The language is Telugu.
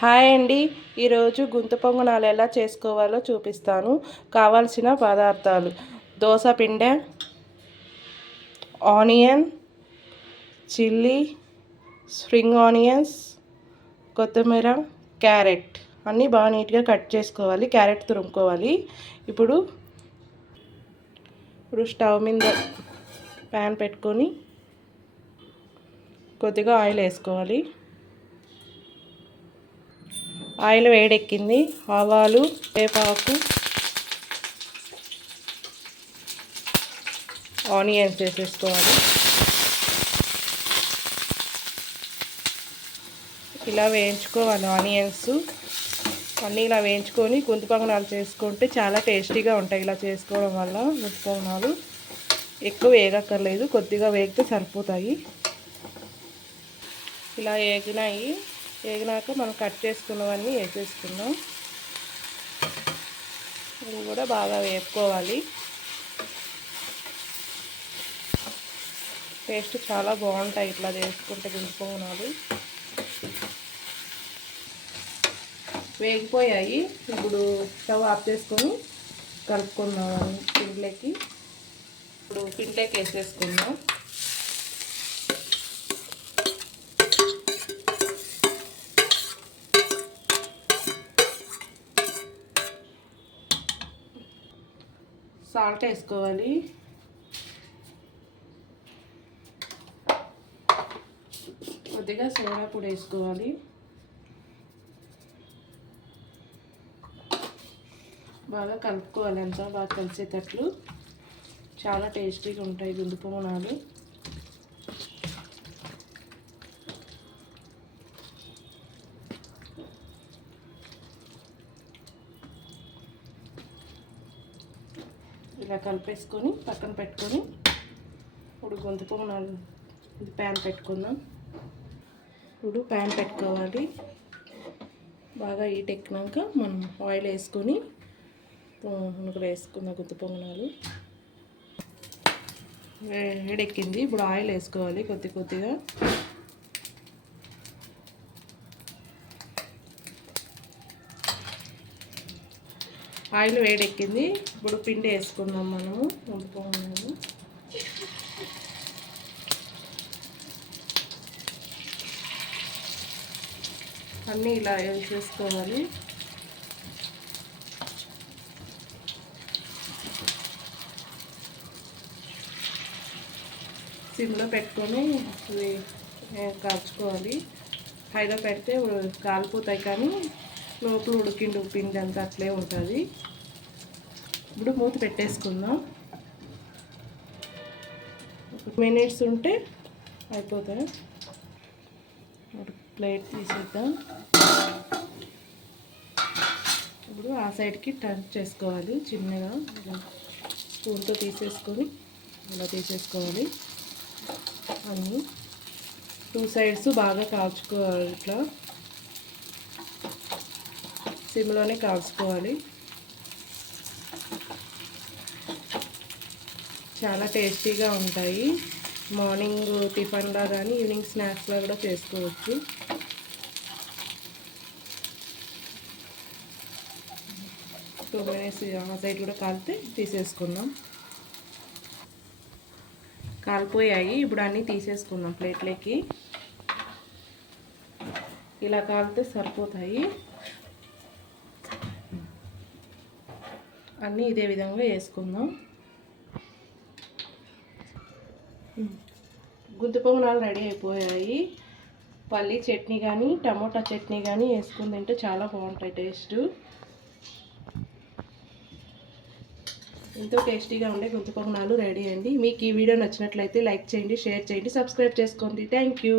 హాయ్ అండి, ఈరోజు గుంత పొంగనాలు ఎలా చేసుకోవాలో చూపిస్తాను. కావాల్సిన పదార్థాలు: దోస పిండి, ఆనియన్, చిల్లీ, స్ప్రింగ్ ఆనియన్స్, కొత్తిమీర, క్యారెట్ అన్నీ బాగా నీట్గా కట్ చేసుకోవాలి. క్యారెట్ తురుముకోవాలి. ఇప్పుడు స్టవ్ మీద ప్యాన్ పెట్టుకొని కొద్దిగా ఆయిల్ వేసుకోవాలి. ఆయిల్ వేడెక్కింది. ఆవాలు, వేపాకు, ఆనియన్స్ వేసేసుకోవాలి. ఇలా వేయించుకోవాలి. ఆనియన్స్ అన్నీ ఇలా వేయించుకొని గుంత పొంగనాలు చేసుకుంటే చాలా టేస్టీగా ఉంటాయి. ఇలా చేసుకోవడం వల్ల గుంత పొంగనాలు ఎక్కువ వేగక్కర్లేదు, కొద్దిగా వేగితే సరిపోతాయి. ఇలా వేగినాక మనం కట్ చేసుకున్నవన్నీ వేసేసుకుందాం. ఇవి కూడా బాగా వేపుకోవాలి. టేస్ట్ చాలా బాగుంటాయి ఇట్లా చేసుకుంటే గుంత పొంగనాలు. వేగిపోయాయి. ఇప్పుడు స్టవ్ ఆఫ్ చేసుకొని కలుపుకుందాం పిండిలోకి. ఇప్పుడు పిండిలోకి వేసేసుకుందాం. సాల్ట్ వేసుకోవాలి. కొద్దిగా సోడా పొడి వేసుకోవాలి. బాగా కలుపుకోవాలి. అంతా బాగా కలిసేటట్లు. చాలా టేస్టీగా ఉంటాయి గుంత పొంగనాలు. ఇలా కలిపేసుకొని పక్కన పెట్టుకొని ఇప్పుడు గుంత పొంగనాలు ప్యాన్ పెట్టుకుందాం. ఇప్పుడు ప్యాన్ పెట్టుకోవాలి. బాగా హీట్ ఎక్కినాక మనం ఆయిల్ వేసుకొని వేసుకున్న గుంత పొంగనాలు వేడెక్కింది. ఇప్పుడు ఆయిల్ వేసుకోవాలి కొద్దిగా. ఆయిల్ వేడెక్కింది. ఇప్పుడు పిండి వేసుకుందాం మనము గుంత పొంగనాలు. అన్నీ ఇలా వేసేసుకోవాలి. సిమ్లో పెట్టుకొని కాల్చుకోవాలి. హైలో పెడితే కాలిపోతాయి, కానీ లోపల ఉడికిండు పిండి అంతా అట్లే ఉంటుంది. ఇప్పుడు మూత పెట్టేసుకుందాం. ఒక మినిట్స్ ఉంటే అయిపోతాయి. ప్లేట్ తీసేద్దాం. ఇప్పుడు ఆ సైడ్కి టర్న్ చేసుకోవాలి. చిన్నగా స్పూన్తో తీసేసుకొని ఇలా తీసేసుకోవాలి. అన్నీ 2 సైడ్స్ బాగా కాల్చుకోవాలి. ఇట్లా సిమ్లోనే కాల్చుకోవాలి. చాలా టేస్టీగా ఉంటాయి. మార్నింగ్ టిఫిన్లా కానీ ఈవినింగ్ స్నాక్స్లా కూడా చేసుకోవచ్చు. టూ మినిట్స్ ఆ సైడ్ కూడా కాలితే తీసేసుకుందాం. కాలిపోయాయి. ఇప్పుడు అన్నీ తీసేసుకుందాం ప్లేట్లోకి. ఇలా కాలితే సరిపోతాయి. అన్నీ ఇదే విధంగా వేసుకుందాం. గుంత పొంగనాలు రెడీ అయిపోయాయి. పల్లీ చట్నీ కానీ టమోటా చట్నీ కానీ వేసుకుని తింటే చాలా బాగుంటాయి టేస్ట్. ఎంతో టేస్టీగా ఉండే గుంత పొంగనాలు రెడీ అండి. మీకు ఈ వీడియో నచ్చినట్లయితే లైక్ చేయండి, షేర్ చేయండి, సబ్స్క్రైబ్ చేసుకోండి. Thank you.